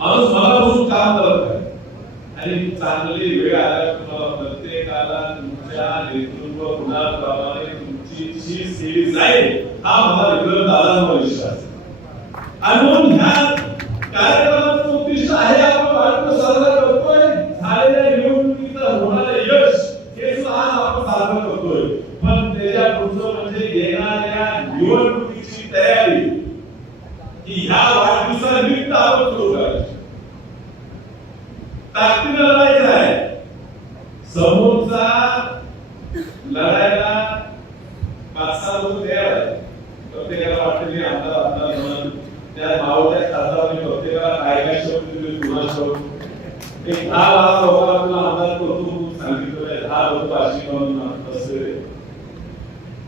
माणूस मला बसून काम करत आहे आणि चांगली वेळ आल्या तुम्हाला प्रत्येकाला तुमच्या नेतृत्व गुणाप्रमाणे तुमची जी सेवी जाईल हा मला विक्रम दादांवर विश्वास आणि म्हणून ह्या कार्यक्रमाचं उद्दिष्ट आहे आपण भारत साजरा करतोय झालेल्या निवडणुकीचा होणारे यश हे सुद्धा आज आपण साजरा करतोय. पण त्याच्या पुढचं म्हणजे येणारे निवडणुकीची तयारी ही ह्या वाढदिवसानिमित्त आपण सुरू करायचं. ताकदीनं लढायचं आहे समोरचा लढायला पाच सहा लोक तयार आहे. प्रत्येकाला वाटतं की आमदार आमदार म्हणून त्या मावळ्या खासदारांनी प्रत्येकाला काय काय शब्द दिले कुणा शब्द एक दहा लाख लोकांना तुला आमदार करतो सांगितलं दहा लोक पाचशे म्हणून बसलेले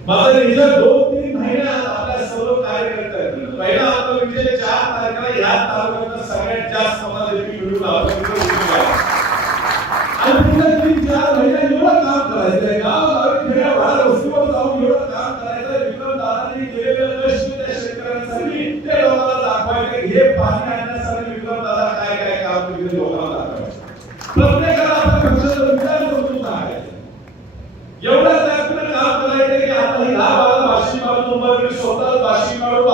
माझा रिझल्ट दोन तीन महिन्यात आपल्या सर्व कार्यकर्त्यांना पहिला आपला चार तारखेला या तालुक्यातला सगळ्यात जास्त मताधिक्य मिळून आपण आणि तीन चार महिने एवढं काम करायचं आहे वस्तीवर जाऊन एवढं काम करायचं विक्रम दादांनी केलेलं त्या शेतकऱ्यांसाठी ते लोकांना हे पाणी आणण्यासाठी विक्रम दादा काय काय काम केले लोकांना प्रत्येकाला पक्षाचा विचार एवढं काम करायचं की आता ही स्वतः भाषी मारून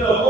नको.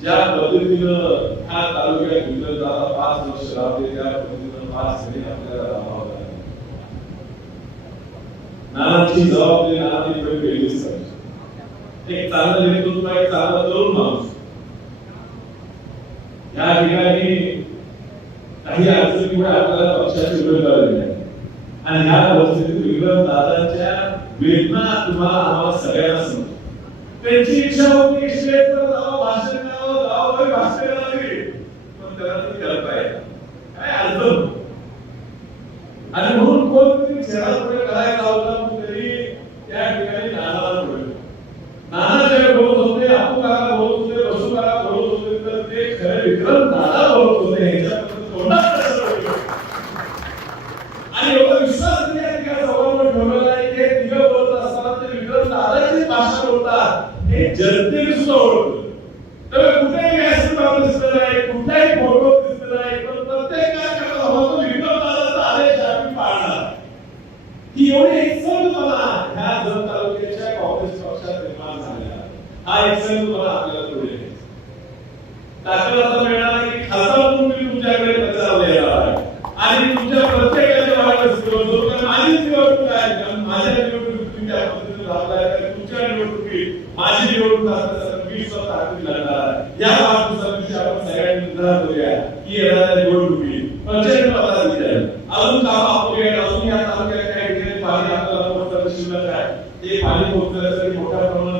ज्या पद्धतीनं ह्या तालुक्यात घेतलं दादा पाच वर्ष राहते त्या पद्धतीनं पाच महिने आपल्याला राहावं लागेल नानाची जबाबदारी नानाची पुढे वेगळीच करायची एक चांगलं नेतृत्व एक चांगला तरुण माणूस. या ठिकाणी काही अडचणीमुळे आपल्याला पक्षाची उभे करावी नाही आणि ह्या परिस्थितीत विक्रम दादाच्या वेदना तुम्हाला आम्हाला सगळ्यांना समजतो त्यांची इच्छा होती की भाषण करावं गावामध्ये भाषण पण त्याला ते काय आणि म्हणून कोणतरी शहरात पुढे करायला लावला तरी त्या ठिकाणी नानाला नाना जे बोलत होते आपू काका बोलत होते बसू काका बोलत होते तर ते खरे विक्रम बोलत होते ह्याच्याबद्दल तोंडात आणि एवढा विश्वास त्यांनी ठिकाणी ठेवलेला आहे की तिघं बोलत असताना ते विक्रम दादाचीच भाषा बोलतात. हे जनतेने सुद्धा ओळखलं. हा एक्सेल तुम्हाला आपल्याला पुढे. न्यायचा. ताकद आता मिळणार की खासा म्हणून मी तुमच्याकडे प्रचाराला येणार आहे आणि तुमच्या प्रत्येकाच्या वाटच निवडणूक कारण माझी निवडणूक आहे कारण माझ्या निवडणुकीत तुम्ही त्या पद्धतीने राबलाय तर तुमच्या निवडणुकीत माझी निवडणूक असताना मी स्वतः ताकद लढणार आहे. या वाढदिवसादिवशी आपण सगळ्यांनी निर्धार करूया की येणाऱ्या निवडणुकीत. प्रचंड पदाधिकारी.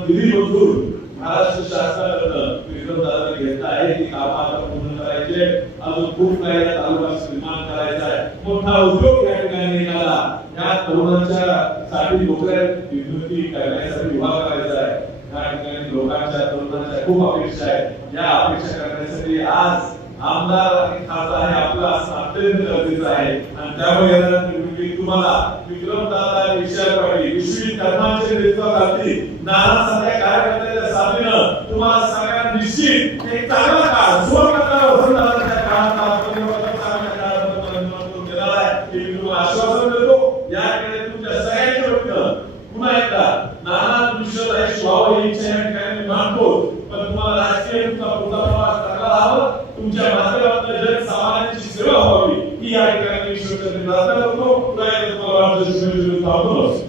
निधी मंजूर महाराष्ट्र शासनाकडनं विक्रम दादा घेतला आहे. ती कामं आता पूर्ण करायचे अजून खूप काही तालुका निर्माण करायचा आहे. मोठा उद्योग या ठिकाणी निघाला. या तरुणांच्या साठी नोकऱ्या निर्मिती करण्यासाठी उभा करायचा आहे. या ठिकाणी लोकांच्या तरुणांच्या खूप अपेक्षा आहेत. या अपेक्षा करण्यासाठी आज आमदार आणि खासदार हे आपलं अत्यंत गरजेचं आहे. आणि त्यामुळे तुम्हाला विक्रम दादा विक्रमदादा विशाल पाटील विश्वित कर्माचे नेतृत्वाखाली नाना सध्या कार्यकर्त्याच्या साथीनं तुम्हाला सगळ्यांना निश्चित एक चांगला काळ सुवर्णकाळ वसंतदादांच्या काळात. आपण चांगल्या काळात आश्वासन तुमच्या माध्यमातून जन सामान्यांची सेवा व्हावी ही या ठिकाणी मी ईश्वरचंद्र प्रार्थना करतो पुन्हा एकदा तुम्हाला वाटतं शुभेच्छा देऊन थांबतो.